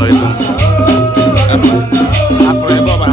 no itu. Apa ebo ba?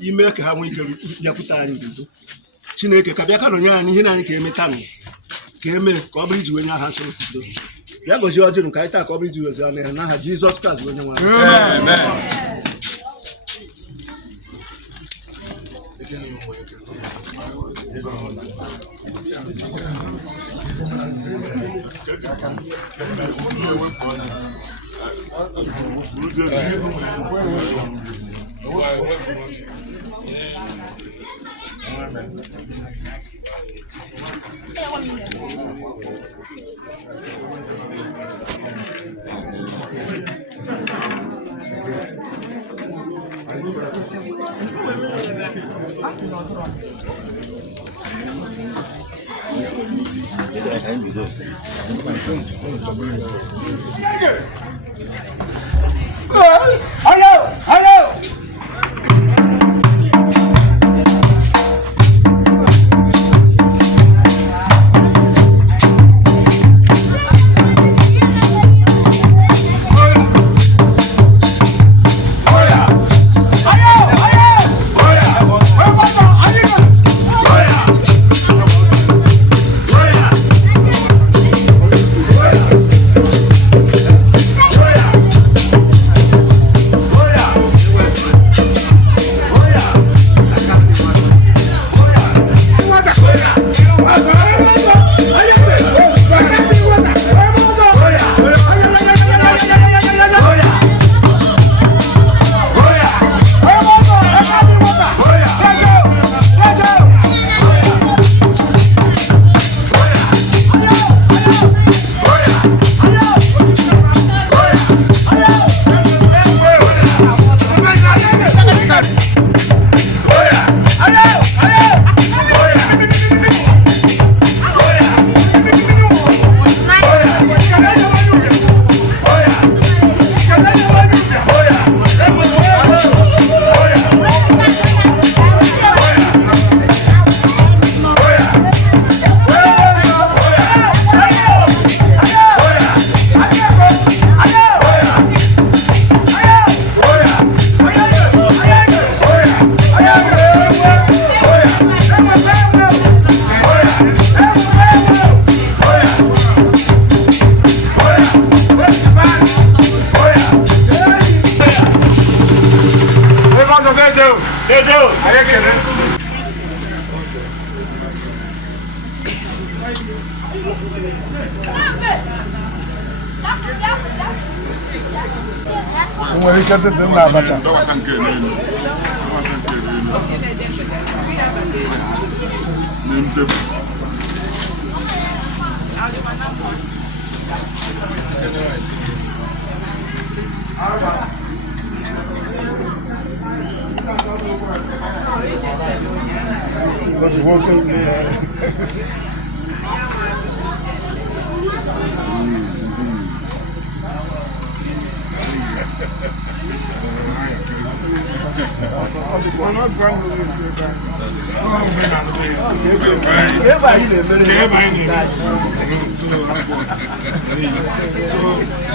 Ime ka ha nwee ike bịakwute anyị udo Chineke ka bịa ka nọnye anyị ihe anyị ka emeta nụ ka eme ka ọ bụrụ iji wenye aha nsọ udo bịa gozie ọjị ka anyị taa ka ọ bụrụ iji gozie ọnụ ya n'aha Jizọs Kraịst onye nwe anyị.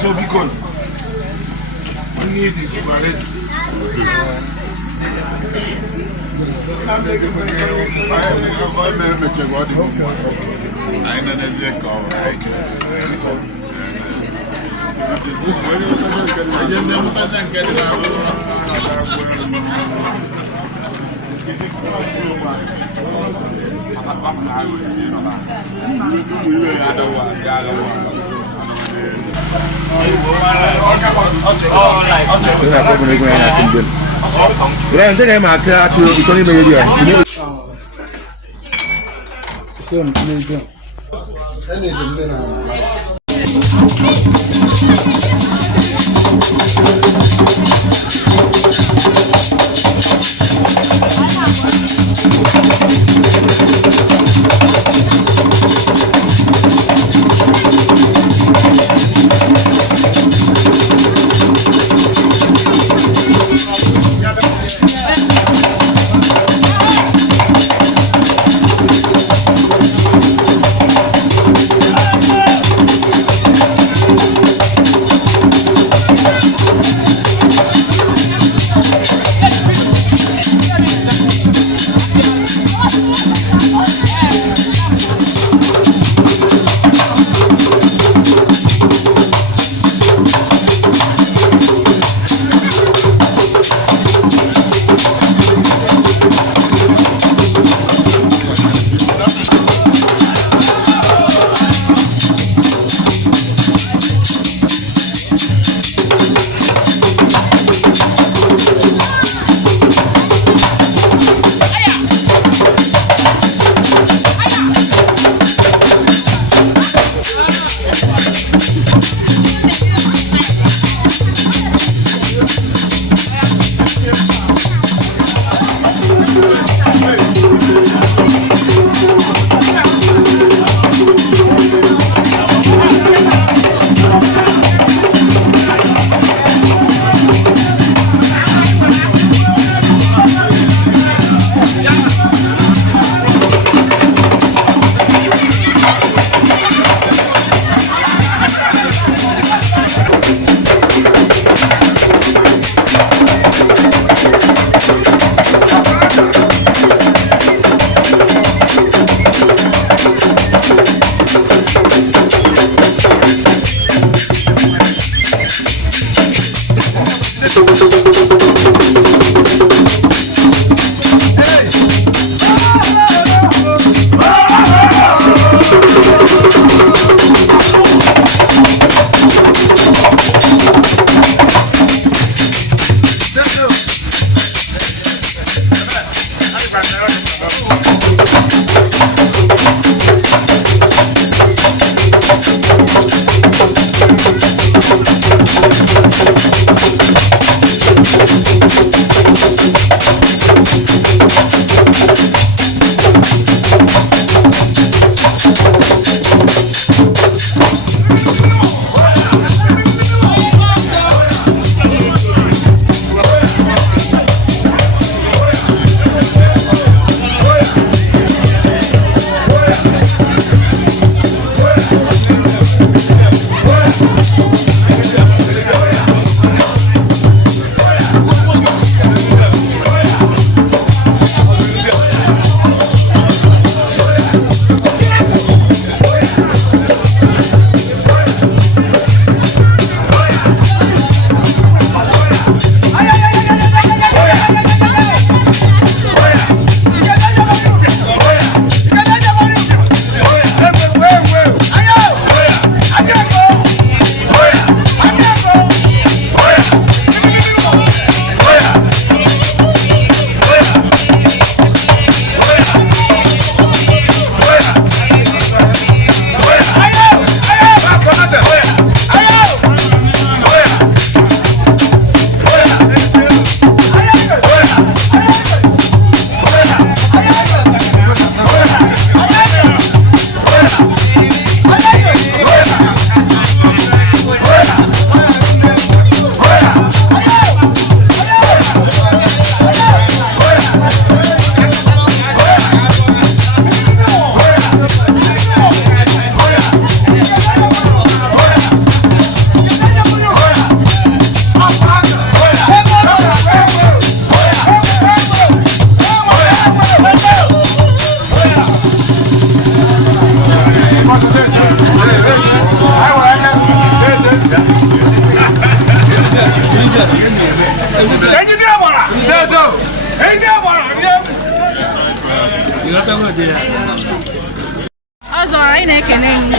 So because we need it to arrange. ọzọ anyị na-ekele gị.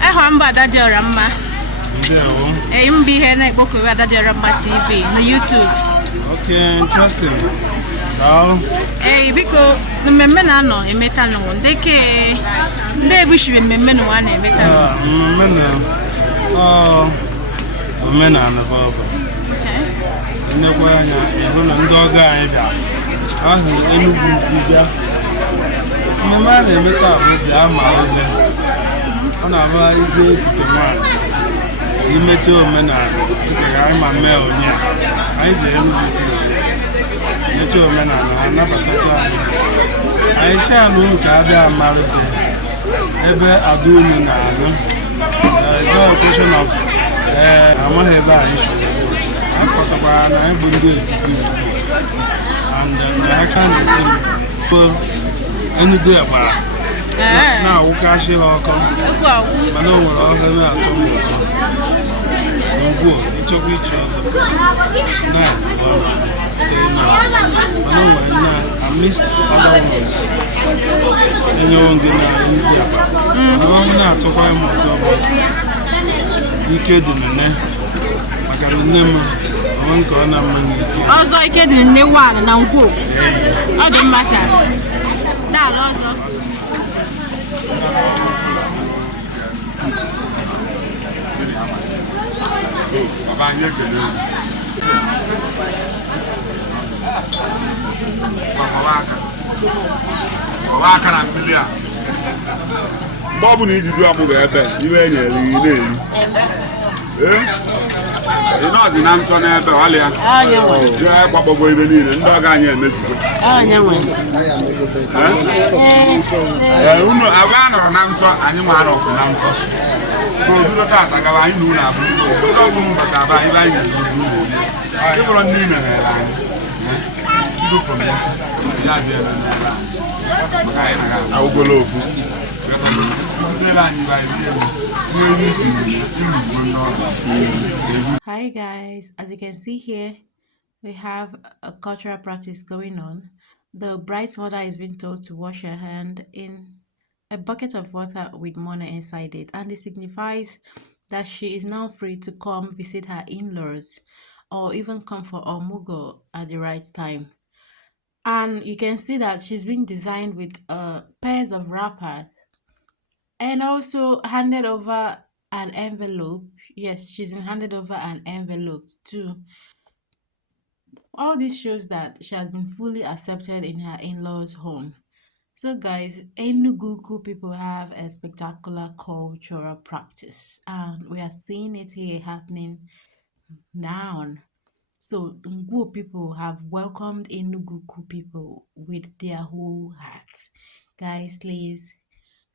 Aha mba Adadiora mma. Mbụ ihe na-ekpokọwe Adadiora mma TV na YouTube. Okay, interesting. Now. Biko mmemme na-anọ emeta nụ ndị ebushiri mmemme n'ụwa na-emeta nụ. Omenala baba. Nnekwa anya ịhụ na ndị ọgọ anyị bịa. Ahụ Enugu-Ukwu bịa. Mmemme a na-emeta abụ bịa ma oge. Ọ na-abụ ije ekike nwaanyị. Imechi omenala nke anyị ma mee onye a. Anyị ji Enugu-Ukwu. Imechi omenala ha nabatacha anyị. Anyị shaa na ụmụ ka abịa amarịbe ebe ada unu na-anụ. It's not a question of amaghị ebe anyị chọrọ. Anyị kpọtakwara na anyị bụ ndị Etiti-Ngwo and aka na-eti Enugu gbara na-awụkachi ha ọkụ mana o nwere ọhịa na-atọ m ụtọ. Ngwo ịchọkwa ichi ọzọ mana o nwere na amidst other ones enyewo gị na Enugu mana ọhịa na-atọkwa m ụtọ bụ ike dị nne maka nne m onwe nke ọ na-amaghị ike ọzọ ike dị nne wan na Ngwo ọ dị mmasị daalụ ọzọ Baba anyị ekele ọwa aka na mmiri a mgbe ọ bụla iji du amụghị ebe iwe enyere iyi na-eri ị nọọzi na nsọ n'ebe ọlịa jee gbagbogo ibe niile ndị ọga anyị emebigo unu abụ a nọrọ na nsọ anyị nwa arọkụ na nsọ so obido tata gaba anyị na ụlọ abụ ọ bụrụ mbata aba ibe anyị nyere ịbụrụ ndị ime mere anyị idufọ n'echi ya dị ebe n'ebe anyị maka anyị na-aga ogolo ofu Hi guys, as you can see here, we have a cultural practice going on. The bride's mother is being told to wash her hand in a bucket of water with money inside it, and it signifies that she is now free to come visit her in-laws or even come for Omugo at the right time. And you can see that she's been designed with pairs of wrappers and also handed over an envelope. Yes, she's been handed over an envelope too. All this shows that she has been fully accepted in her in-laws' home. So guys, Enugu-Ukwu people have a spectacular cultural practice and we are seeing it here happening now. So Ngwo people have welcomed Enugu-Ukwu people with their whole hearts. Guys, please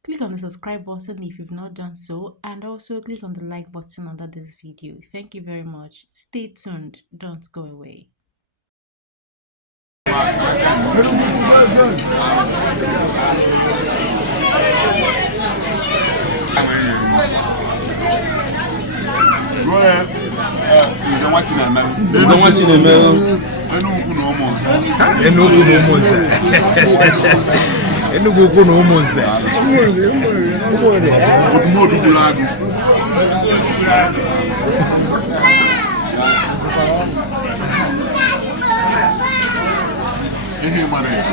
click on the subscribe button if you've not done so, and also click on the like button under this video. Thank you very much. Stay tuned. Don't go away. Enugu-Ukwu na ụmụnze. Ihe mara ya.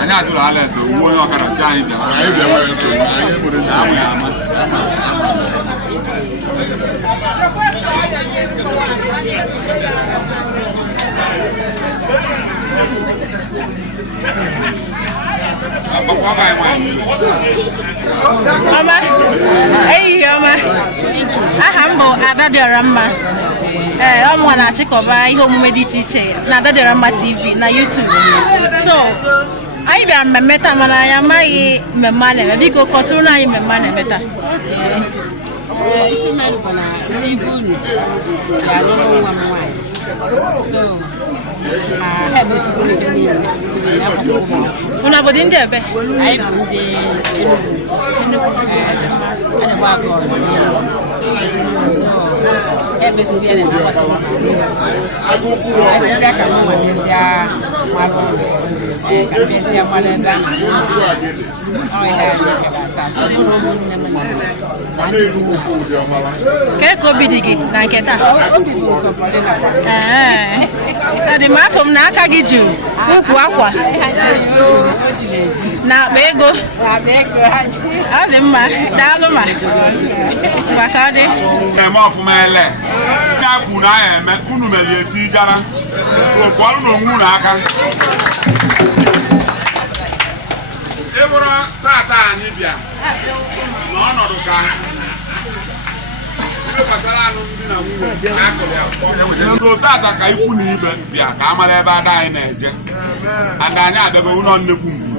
Anyị adụrụ ala so uwe onye ọkara si anyị bịara. Anyị bịara nso. Anyị bụrụ ndị amụ ya ama. Papa ba anyị. Mama, hey, Mama. Aha m bụ Ada Diorama. Ọ mụ na-achịkọba ihe omume dị iche iche na Ada Diorama TV na YouTube. So, anyị bịara mmemme taa mana anyị amaghị mmemme a na-eme. Biko kọtụrụ na anyị mmemme a na-eme taa. Ife mmadụ bụ na ndị ibu unu ga-arụ nwa m nwaanyị. So, ha emesigbo ife niile. Unu bụ ndị ebe? Anyị bụ ndị Enugu. A na-agba agụ ọrụ n'elu. So, emesigbo ya na-agbasa ọrụ. Asịsị aka m nwa mezie mmadụ. Ka mezie mmadụ ebe ahụ. Ọ ihe anyị kebata. So, ụmụnne m na ndị dị m asịsị. Ka obi dị gị na nke taa? Obi bụ ụzọ pọlị na Adị m afọ m na aka gị juru ukwu akwa na akpa ego. Ọ dị mma, daalụ ma maka ọ dị. Na-eme ọfụma ele na-akpụ na ya eme unu melie tijara so kwalụ na onwe unu aka. Ịbụrụ tata anyị bịa n'ọnọdụ ka so tata ka ikwu na ibe bịa ka amara ebe ada anyị na-eje ada anyị abịago ụlọ nnekwu mgbu.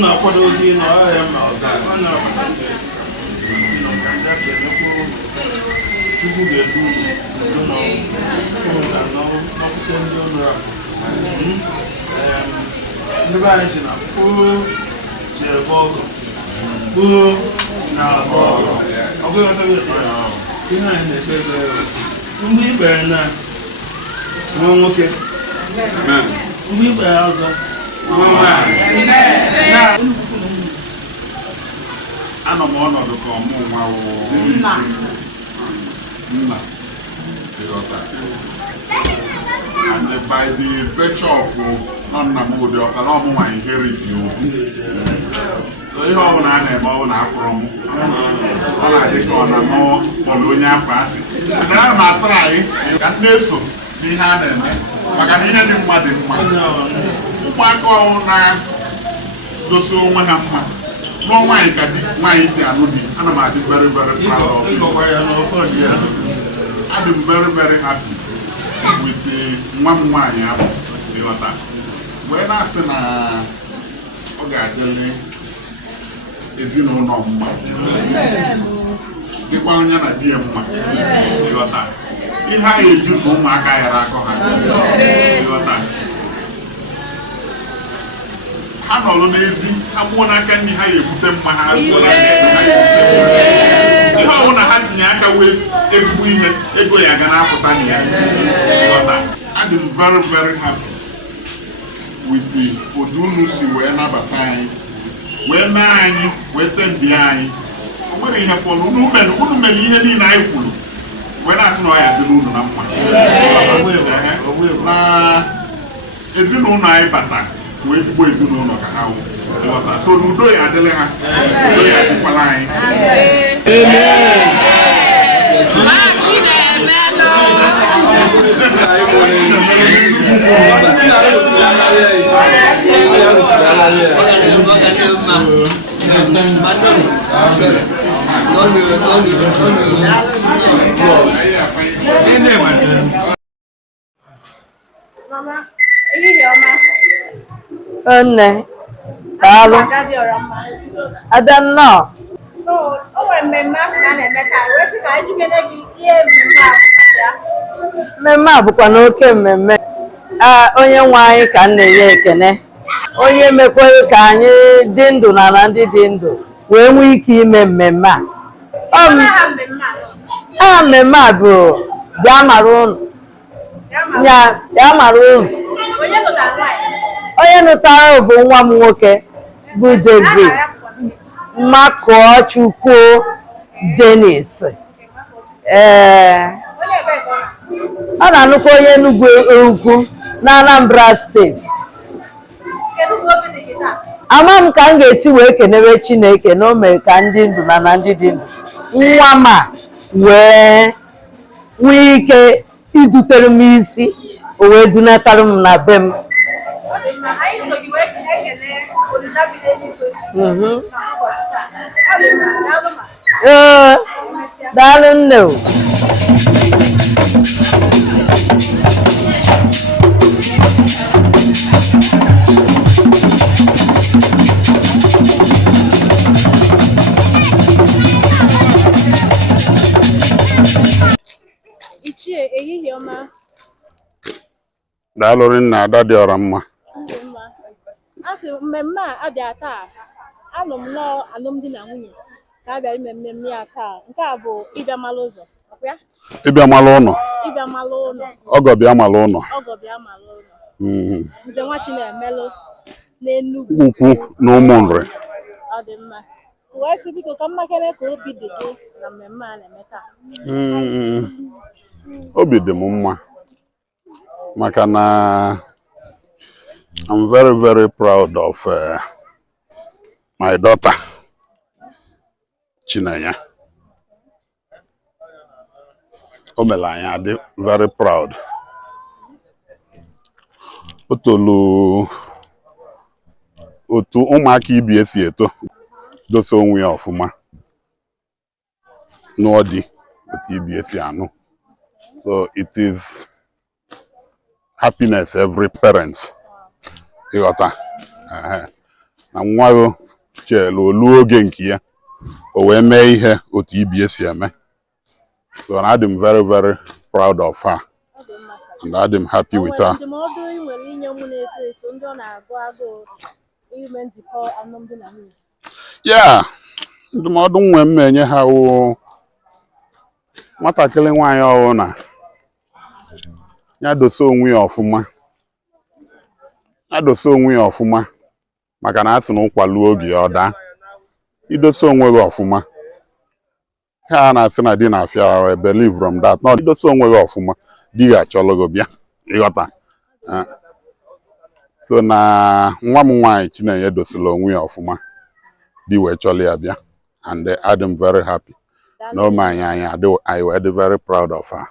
na Chukwu ga-edu udo n'ọpụta ndị ụlọ ndị be anyị si na kpoo ji ebe ọgọ kpoo na abụ ọgọ ọgụghọtaghị ihe anyị na-ekpe ekpere mgbe ikpere na nwa nwoke mgbe ikpere ọzọ nwa nwaanyị anọ m ọnọdụ ka ọmụ nwa nna ịghọta and by the virtue of nọ nna m ụdị ọkara ọmụnwa inherit you so ihe ọbụla a na-eme ọbụ na afọrọ m ọ na-adị ka ọ na ọlụ onye afọ asị ana m atụrụ anyị ka m na-eso n'ihe a na-eme maka na ihe dị mma dị mma ụmụaka ọhụụ na-dosa onwe ha mma nụọ nwaanyị ka di nwaanyị si anụ di ana m adị very very proud of you. Adị m very very happy with nwa m nwaanyị ahụ ịghọta wee na-asị na ọ ga-adịrị ezinụlọ mma dịkwa anya na di ya mma ịghọta ihe a eju ka ụmụaka yara akọ ha ịghọta ha nọrọ n'ezi ha gbuo n'aka ndị ha ya ebute mma ha gbuo n'aka ebe ha ya ebute ihe ọbụla ha tinye aka wee ezigbo ihe ego ya ga na-apụta na ya ịghọta adị m very very happy with otu unu si wee nabata anyị wee mee anyị wee tembi anyị o nwere ihe fọrọ unu mere ihe niile anyị kwuru wee na-asị na ọ ya adịla unu na mma na ezinụlọ anyị bata wee ezigbo ezinụlọ ka ha wụ ịghọta so n'udo ya adịla ha udo ya adịkwala anyị Nne, daalụ. Ada nnọọ. O nwere mmemme asị na a na-eme taa, wee sị ka anyị jikere gị ihe mmemme a bụ ya. Mmemme a bụkwa n'oke mmemme. Onye nwe anyị ka m na-enye ekene. Onye mekwere ka anyị dị ndụ na ala ndị dị ndụ wee nwee ike ime mmemme a. Aha mmemme a bụ bịa mara ụnụ. Bịa mara ụzọ. Onye nụtara bụ nwa m nwoke bụ David Makochukwu Dennis. Ọ na-anụkwa onye Enugu-Ukwu na Anambra steeti. Ama m ka m ga-esi wee kenere Chineke na o mere ka ndị ndụ na ndị dị ndụ nwa m a wee nwee ike idutere m isi o wee dunatara m na be m. Daalụ nne o. Ichie, ehihie ọma. Daalụ nna ada dị ọra mma. Asị mmemme a abịa taa, anọ m n'alụmdi na nwunye ka a bịara ime mmemme ya taa. Nke a bụ ịbịa mala ụzọ, ọkwa ya? Ịbịa mala ụlọ. Ịbịa mala ụlọ. Ọgọ bịa mala ụlọ. Ọgọ bịa mala ụlọ. Nze nwa Chinemelụ n'Enugu Ukwu na Ụmụnri. Ọ dị mma. Wee sị biko ka mmakere ka obi dị gị na mmemme a na-eme taa. Obi dị m mma maka na I'm very very proud of my daughter Chinenya. O mere anyị adị very proud. O tolu otu ụmụaka ibi esi eto dosa onwe ya ọfụma n'ọ dị otu ibi esi anụ. So it is happiness every parents. Ịghọta na nwa gị chere olu oge nke ya o wee mee ihe otu ibi esi eme. So and I'm very, very proud of her. And I'm happy with her. Yeah, the modern women you have nwatakịrị nwanyị ọwụna ya dosa onwe ya ọfụma. Ya dosa onwe ya ọfụma maka na asị na ụkwalu oge ọ daa. Idosa onwe gị ọfụma. Ha na-asị na di na-afịa I believe from that. No, idosa onwe gị ọfụma di ga-achọlụ gị bịa ịghọta. So na nwa m nwanyị Chinenye dosila onwe ya ọfụma di wee chọlụ ya bịa. And I'm very happy. No man, I was very proud of her.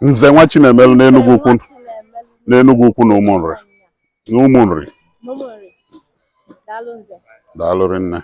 Nze nwa Chinemelu n'Enugu-Ukwu na Umunri. Daalụ rinne.